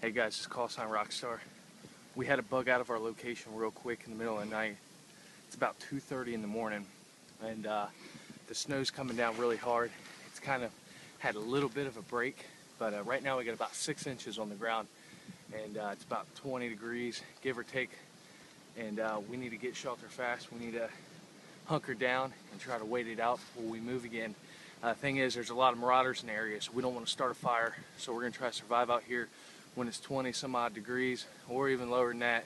Hey guys, it's Call Sign Rockstar. We had to bug out of our location real quick in the middle of the night. It's about 2:30 in the morning, and the snow's coming down really hard. It's kind of had a little bit of a break, but right now we got about 6 inches on the ground, and it's about 20 degrees, give or take. And we need to get shelter fast. We need to hunker down and try to wait it out before we move again. Thing is, there's a lot of marauders in the area, so we don't want to start a fire. So we're going to try to survive out here when it's 20 some odd degrees, or even lower than that,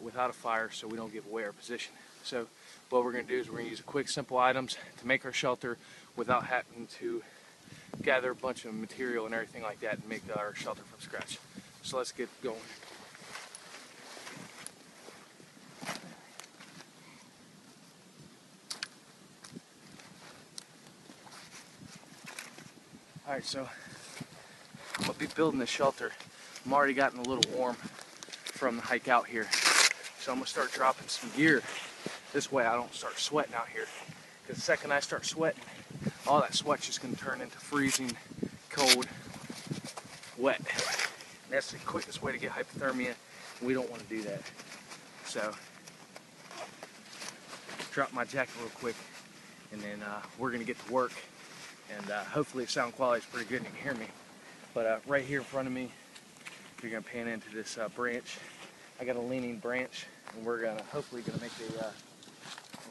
without a fire, so we don't give away our position. So what we're going to do is we're going to use quick, simple items to make our shelter without having to gather a bunch of material and everything like that and make our shelter from scratch. So let's get going. Alright, so I'll be building this shelter. I'm already gotten a little warm from the hike out here. So I'm going to start dropping some gear. This way I don't start sweating out here. Because the second I start sweating, all that sweat's just going to turn into freezing, cold, wet. And that's the quickest way to get hypothermia. We don't want to do that. So, drop my jacket real quick, and then we're going to get to work. And hopefully the sound quality is pretty good and you can hear me. But right here in front of me, you're going to pan into this branch. I got a leaning branch, and we're hopefully going to make a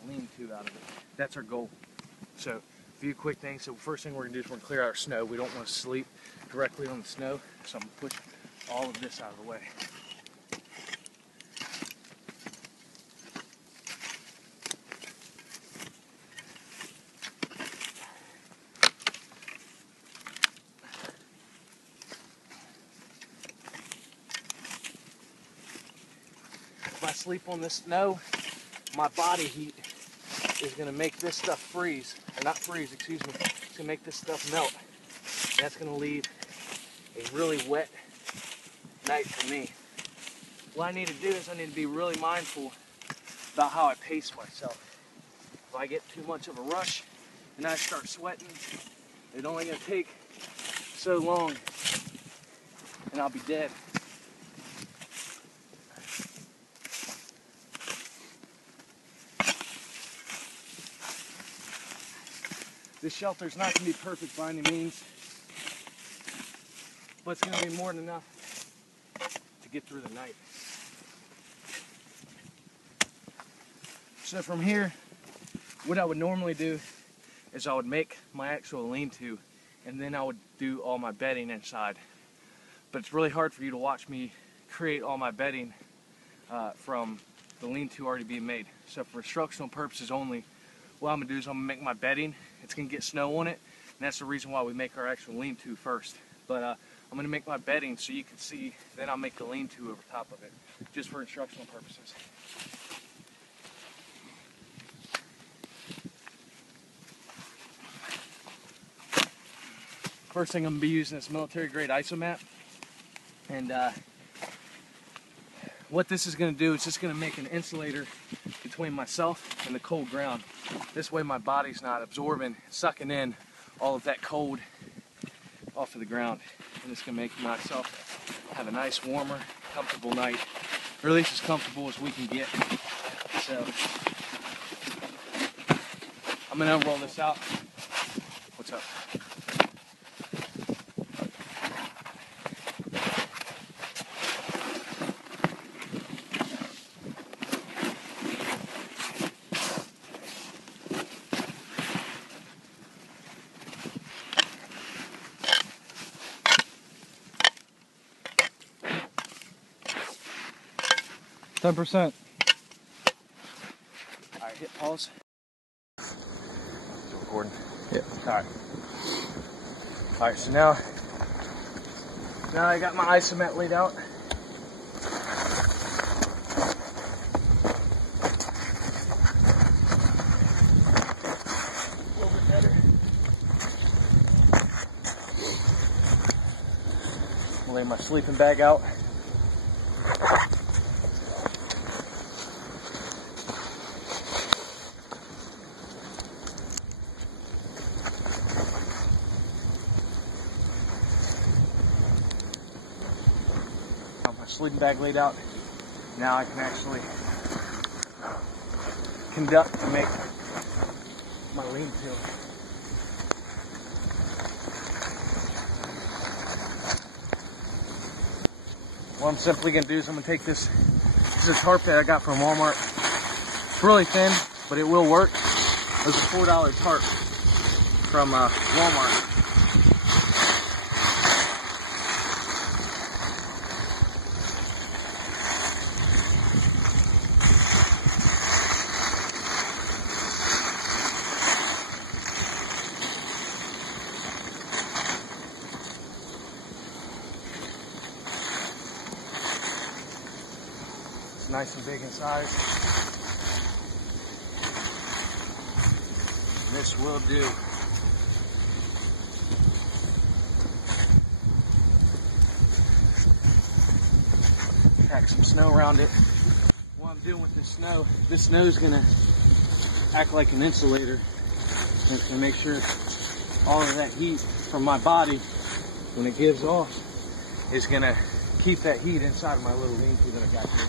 lean-to out of it. That's our goal. So a few quick things. So first thing we're going to do is we're going to clear out our snow. We don't want to sleep directly on the snow, so I'm going to push all of this out of the way. If I sleep on the snow, my body heat is going to make this stuff freeze, or not freeze, excuse me. It's going to make this stuff melt. And that's going to leave a really wet night for me. What I need to do is I need to be really mindful about how I pace myself. If I get too much of a rush and I start sweating, it's only going to take so long and I'll be dead. This shelter's not going to be perfect by any means, but it's going to be more than enough to get through the night. So from here, what I would normally do is I would make my actual lean-to, and then I would do all my bedding inside. But it's really hard for you to watch me create all my bedding from the lean-to already being made. So for instructional purposes only, what I'm going to do is I'm going to make my bedding. It's going to get snow on it, and that's the reason why we make our actual lean-to first. But I'm going to make my bedding so you can see, then I'll make the lean-to over top of it, just for instructional purposes. First thing I'm going to be using is military-grade isomat, and what this is going to do is just going to make an insulator between myself and the cold ground. This way my body's not absorbing, sucking in all of that cold off of the ground. And it's going to make myself have a nice, warmer, comfortable night. Or at least as comfortable as we can get. So, I'm going to unroll this out. What's up? 10%. Alright, hit pause. Still recording? Yeah. Alright, so now I got my isomat laid out. A little bit better. I'll lay my sleeping bag out. sleeping bag laid out. Now I can actually conduct and make my lean-to. What I'm simply going to do is I'm going to take this is a tarp that I got from Walmart. It's really thin, but it will work. It was a $4 tarp from Walmart. Nice and big in size. This will do. Pack some snow around it. What I'm doing with this snow is gonna act like an insulator. It's gonna make sure all of that heat from my body, when it gives off, is gonna keep that heat inside of my little lean-to that I got here.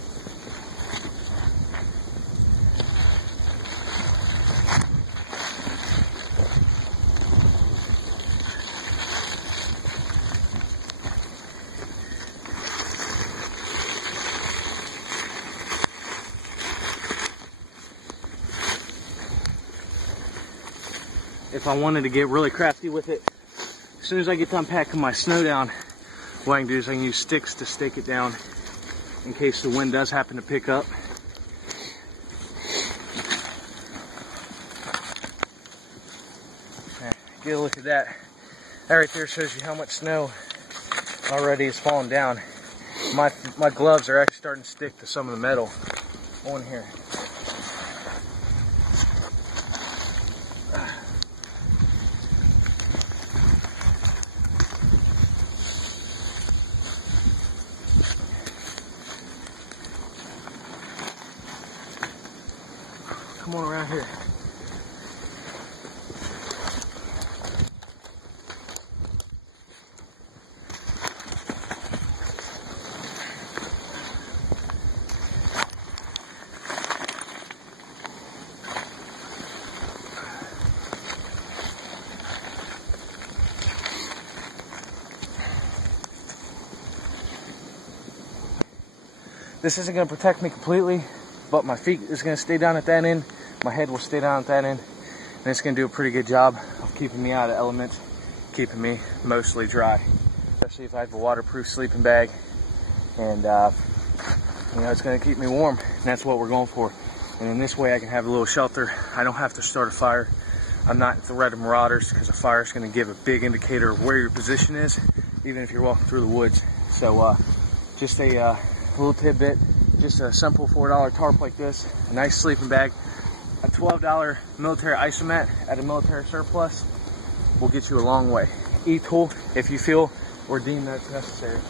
If I wanted to get really crafty with it, as soon as I get done packing my snow down, what I can do is I can use sticks to stake it down in case the wind does happen to pick up. Get a look at that. That right there shows you how much snow already is falling down. My gloves are actually starting to stick to some of the metal on here. Come on around here. This isn't going to protect me completely, but my feet is going to stay down at that end. My head will stay down at that end. And it's going to do a pretty good job of keeping me out of elements, keeping me mostly dry. Especially if I have a waterproof sleeping bag. And, you know, it's going to keep me warm. And that's what we're going for. And in this way I can have a little shelter. I don't have to start a fire. I'm not in threat of marauders, because a fire is going to give a big indicator of where your position is, even if you're walking through the woods. So just a little tidbit, just a simple $4 tarp like this, a nice sleeping bag, a $12 military isomat at a military surplus will get you a long way. E-tool if you feel or deem that's necessary.